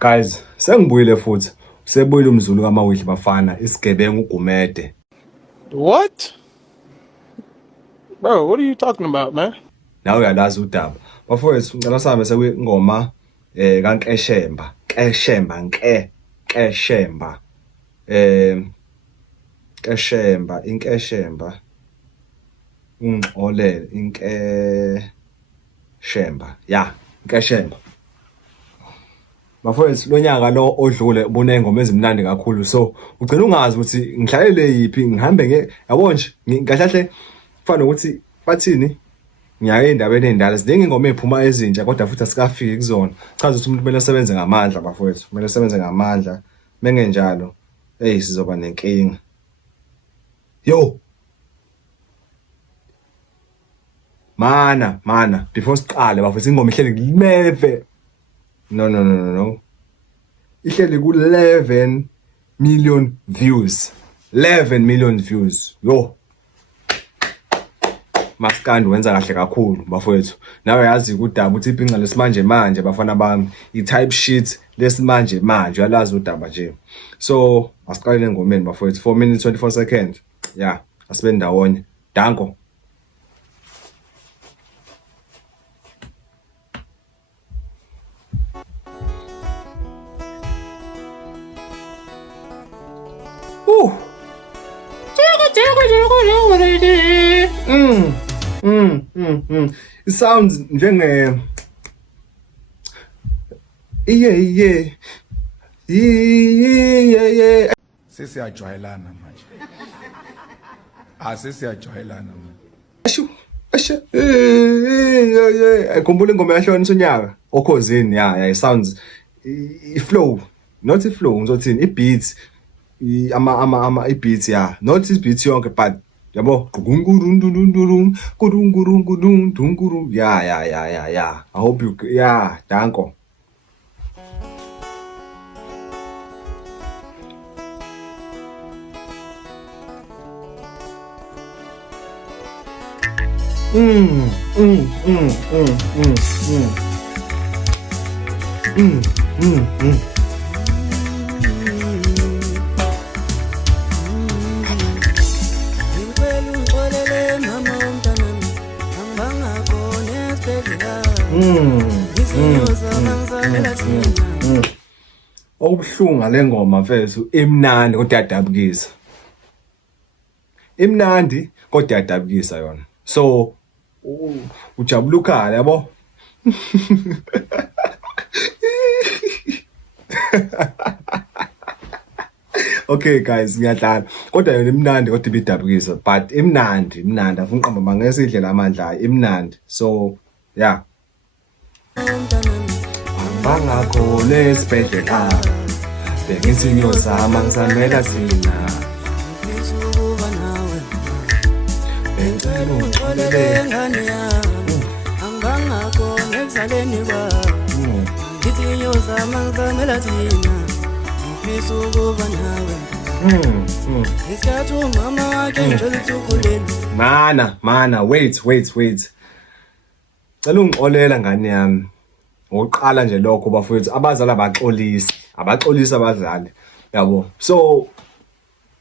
Guys, sengibuyile futhi. Usebuyile umZulu kaMawihli Bafana, isigebengu uGumede. What? Bro, what are you talking about, man? Nawe uyalazi udaba. Bafowethu, ngicela sami sekuyingoma kaNkeshemba. Keshemba. Inkeshemba. Ungixolele Inkeshemba. Ya, Inkeshemba. Bafowethu lo nyaka lo odlule ubunengoma ezimnandi kakhulu, so ugcina ungazi ukuthi ngihlalele yipi, ngihambe yabo nje ngahlahle kufana ukuthi bathini ngiyake endabeni endala ziningi ingoma eziphuma ezintsha kodwa futhi asikafiki kuzona. Chaza ukuthi umuntu kumele asebenze ngamandla bafowethu, kumele asebenze ngamandla. Mengenjalo sizoba nenkinga. Yo, mana before siqale bafowethu, ingoma ihleli kumeve. No. Ihleli ku 11 million views. 11 million views. Yo. Maskandi wenza kahle kakhulu bafowethu. Nawe yazi udaba ukuthi ipinqa lesimanje manje bafana bami, i-type sheet lesimanje manje uyalazi udaba nje. So, asiqale ngomeni bafowethu 4 minutes 24 seconds. Yeah, asibe ndawonye. Danko. It sounds njenge yeah. Sesiyajwayelana manje. Sesiyajwayelana manje. Asho ayikhumbula ingoma yahlonisa unyaka okhozini. Yeah, it sounds i-flow, not i-flow ngizothini, i-beats i-beats, yeah, not i-beats yonke but yabo gurungurungurung, yeah. I hope you, yeah, danko. Okubuhlungu ngale ngoma mfethu, imnandi kodwa yadabukisa. Imnandi kodwa yadabukisa yona. So ujabula ukhala yabo. Okay guys, ngiyadlala. Kodwa yona imnandi kodwa ibidabukisa, but imnandi afuna uqamba mangesidlela amandla, imnandi. So yeah. Bangakho lesibhedlela bengisinyo zama ngisamela thina bengicela ungixolele ngane yami angangakho ngekuzaleni kwami ngisinyo zama ngisamela thina ngifisa ukuba nawe isikhathi umama wakhe njalo uthukuleni. Mana wait cela ungixolela ngane yami. Ngokuqala nje lokho bafowethu, abazali abaxolisi abazali yabo. So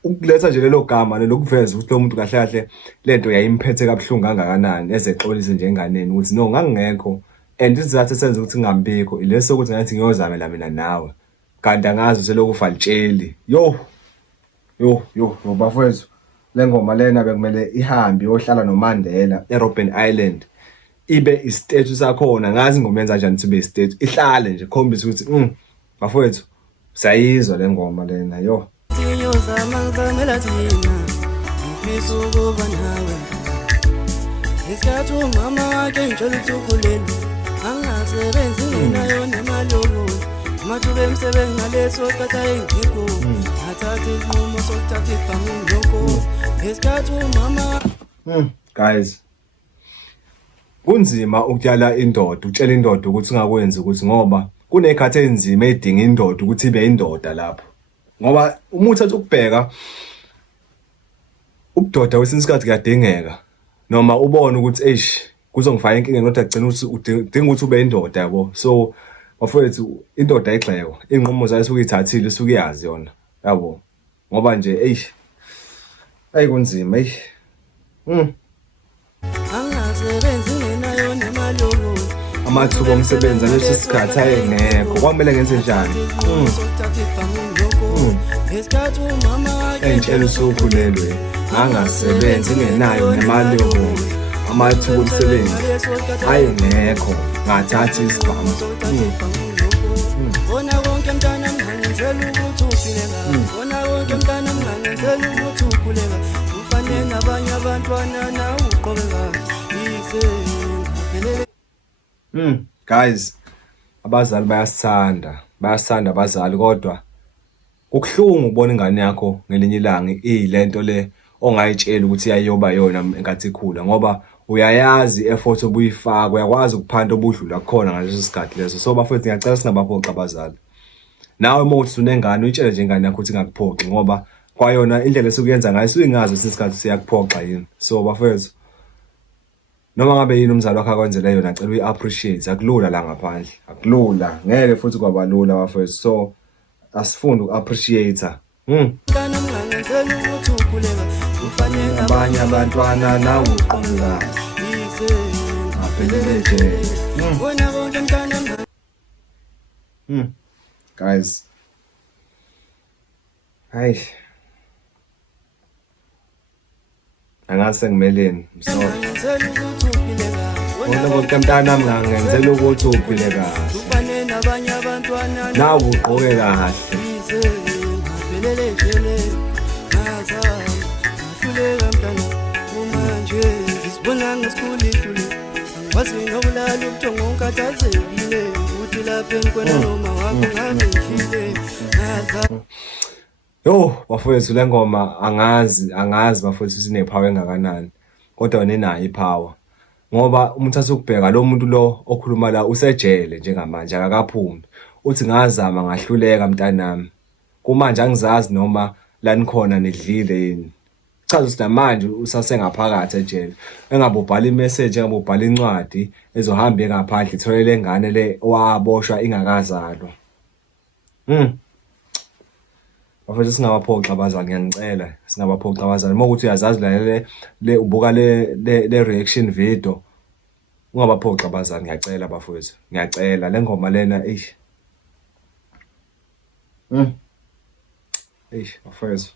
ukuletha nje lelo gama lokuveza ukuthi lo muntu kahle kahle lento yayimphethe kabuhlungu kangakanani ezexolise nje enganeni ukuthi no ngangekho, and isizathu esenza ukuthi ngingambikho ileso ukuthi ngathi ngiyozamela mina nawe kanti angazi selokufa litsheli. Yo bafowethu, le ngoma lena bekumele ihambe yohlala noMandela eRobben Island, ibe i-statue sakhona. Ngazi ingoma yenza kanjani sibe i-statue, ihlale nje khombisa ukuthi bafowethu sayizwa le ngoma lena. Yo ngifisa ukuba nawe isikhathi umama wakhe njalo uthukuleni angasebenzi ngenayo nemali mathuba emsebenzi ngaleso sikhathi ayengikho athathe isinqumo sokuthatha ibhangu lokho isikhathi umama. Guys, kunzima ukutyala indoda, utshela indoda ukuthi ungakwenzi ukuthi ngoba kunezikhathi enzima edinga indoda ukuthi ibe indoda lapho. Ngoba uma uthatha ukubheka ubudoda wesinye isikhathi kuyadingeka, noma ubone ukuthi kuzongifaka enkingeni kodwa agcina ukuthi udinga ukuthi ube indoda yabo. So bafowethu indoda ayigxeko inqumo zayo isuke ithathile isuke iyazi yona yabo ngoba nje ayikunzima angasebenzi ngenayo nemali amathuba omsebenzi aleso sikhathi ayengekho kwamele ngenze njani ngesikhathi umama entshela usukhulelwe angasebenzi ngenayo nemali yokuholi amathuba omsebenzi ayengekho ngathatha isigcawu bona konke mntana mngangenzela ukuthi uphileka bona konke mntana mngangenzela ukuthi ukhuleka ufane nabanye abantwana nawe uqhubeka yize ngaphelele guys abazali bayasithanda abazali kodwa kubuhlungu ukubona ingane yakho ngelinye ilanga ilento le ongayitshela ukuthi iyayoba yona enkathi ikhula ngoba uyayazi effort obuyifaka uyakwazi ukuphanda obudlula khona ngaleso sikhathi leso so bafethu ngiyacela singabaphoqi abazali nawe uma uthi unengane uyitshele nje ingane yakho ukuthi ingakuphoqi ngoba kwayona indlela esukuyenza ngayo isuyengazi isikhathi siyakuphoqa yini so bafethu noma ngabe yini umzali wakho akwenzele yona acela uyi-appreciate akulula la ngaphandle akulula ngeke futhi kwaba lula bafethu so asifunde uku-appreciate mntana mngangenzela ukuthi ukhuleka ufane abanye abantwana nawe uqhubeka yize ngaphelele nje bona konke mntana guys hayi angazi sengimeleni sorry mngangenzela ukuthi uphileka bona konke mntana mngangenzela ukuthi uphile kahle ufane nabanye abantwana nawe ugqoke kahle yize ngaphelele njele ngazama ngahluleka mntana kumanje ngisibona ngesikhulile angikwazi nokulala ubuthongo ngikhathazekile ukuthi lapha enkwena noma wakho ngabe ngishile ngazama yo bafowethu le ngoma angazi bafowethu sinephawu engakanani kodwa wena nayo ipower ngoba umuntu asukubheka lo muntu lo okhuluma la usejele njengamanje akakaphumi uthi ngazama ngahluleka mntanami kumanje angizazi noma la nikhona nidlile yini chaza ukuthi namanje usasengaphakathi ejele engabe ubhala imessage engabe ubhala incwadi ezohamba engaphandle itholele ingane le waboshwa ingakazalwa bafethu singabaphoqi abazali ngiyanicela singabaphoqi abazali mokuthi uyazazi le ubuka le reaction video ungabaphoqi abazali ngiyacela bafethu ngiyacela le ngoma lena bafethu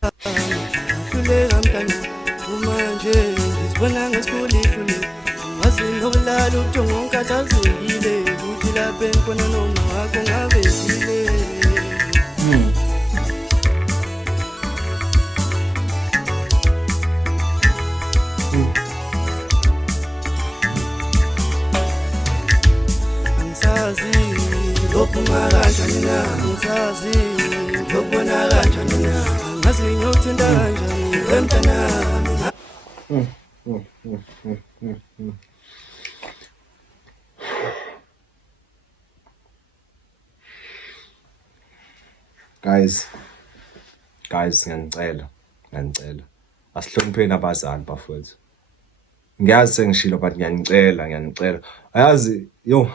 ngahluleka mntana kumanje ngisibona ngesikhulile ngazi nokulala ubuthongo ngikhathazekile ukuthi lapha enkwena noma wakho ngabe ngishile angisazi lophuma kanjani na angisazi lokubona kanjani na angazi ngiyothinta kanjani wemntanami guys ngiyanicela asihlonipheni abazali bafethu ngiyazi sengishilo but ngiyanicela ayazi yo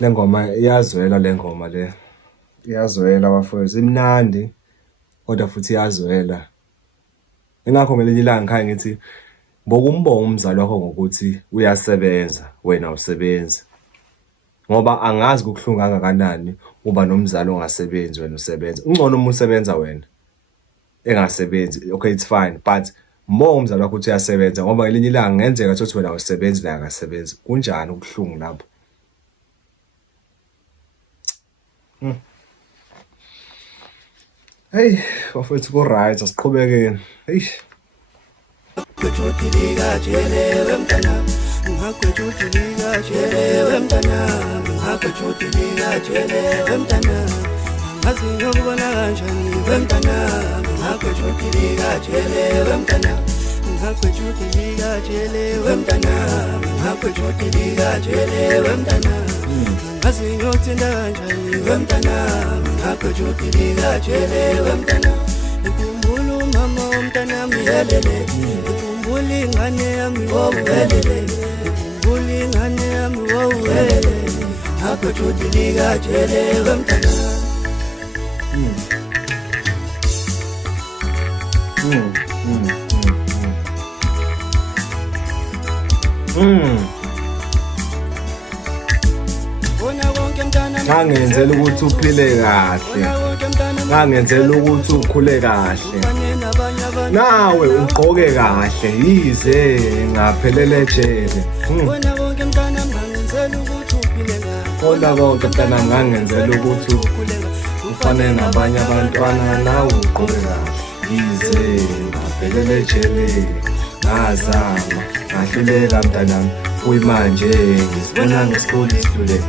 le ngoma iyazwela le ngoma le iyazwela bafethu imnandi kodwa futhi iyazwela ingakho ngelinye ilanga ngikhaya ngithi bokumbonga umzali wakho ngokuthi uyasebenza wena usebenza ngoba angazi kubuhlungu kangakanani uba nomzali ongasebenzi wena usebenza ungcono uma usebenza wena engasebenzi okay it's fine but more umzali wakho uthi uyasebenza ngoba ngelinye ilanga ngenzeka ukuthi wena awusebenzi la akasebenzi kunjani ubuhlungu lapho hey bafethu ko right asiqhubekeni hey kwethutilika jelewe mntanami ungakwethutilika jelewe mntanami ungakwethutilika jelewe mntanami angazi ngiyokubona kanjani wemntanami ungakwethutilika jelewe mntanami ungakwethutilika jelewe mntanami ungakwethutilika jelewe mntanami angazi ngiyothinta kanjani wemntanami ungakwethutilika jelewe mntanami ukhumbula umama womntanami yelele ingane yami wawuhelele ingane yami wawuhelele apho juti likajele wemntana Bona konke mntana ngangenzela ukuthi uphile kahle, ngangenzela ukuthi ukhule kahle, ufane nabanye abantu nawe ugqoke kahle, yize ngaphelele ejele. Bona konke mntana ngangenzela ukuthi uphile kahle Kodwa konke mntana ngangenzela ukuthi ukhule kahle ufane nabanye abantwana, nawe ugqoke kahle, yize ngaphelele ejele. Ngazama ngahluleka mntanami, kuyimanje ngizibona ngesikole isihluleka.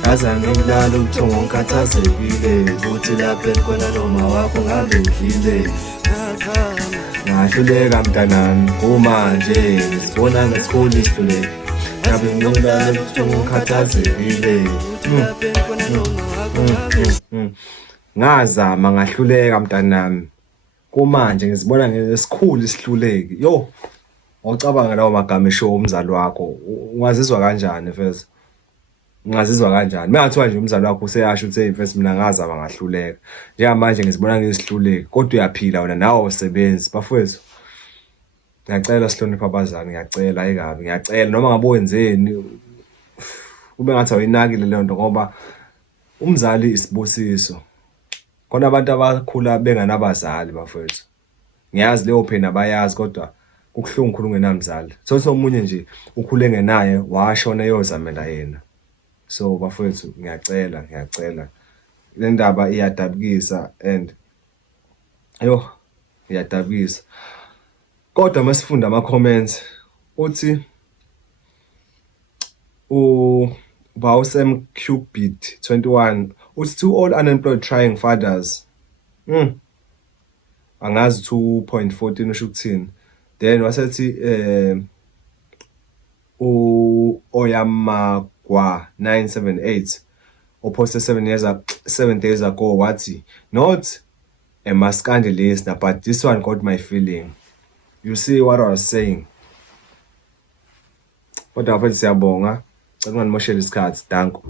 Ngaze ngilala ubuthongo ngikhathazekile, ukuthi lapha khona noma wakho ngabe udlile. Ngahluleka mntanami, kumanje ngizibona ngesikole isihluleka. Ngabe ngilala ubuthongo ngikhathazekile. Ngazama ngahluleka mntanami, kumanje ngizibona ngesikhulu isihluleki. Yo, awucabanga lawo magama esho umzali wakho, ungazizwa kanjani first? Ngazizwa kanjani mengathiwa nje umzali wakho useyasho ukuthi first mina ngazama ngahluleka, njengamanje ngizibona ngisihluleki, kodwa uyaphila wena nawe usebenzi. Bafowethu, ngiyacela sihloniphe abazali, ngiyacela ayikabi, ngiyacela noma ngabe wenzeni kube ngathi awuyinakile leyo nto, ngoba umzali isibusiso. Khona abantu abakhula benganabazali bafowethu, ngiyazi leyo phela bayazi, kodwa kubuhlungu khulu ungenamzali. So omunye nje ukhule ngenaye washona eyozamela yena. So bafowethu, ngiyacela le ndaba iyadabukisa and iyadabukisa. Kodwa masifunda ama-comments uthi Bawsem Cupid 21 uthi to all unemployed trying fathers. Angazi 2.14 usho ukuthini. Then wasethi Oyamagwa 978 posted 7 days ago wathi, not a maskandi listener, but this one got my feeling. You see what I was saying? Kodwa mfethu siyabonga, cela unganimosheli isikhathi. Danko.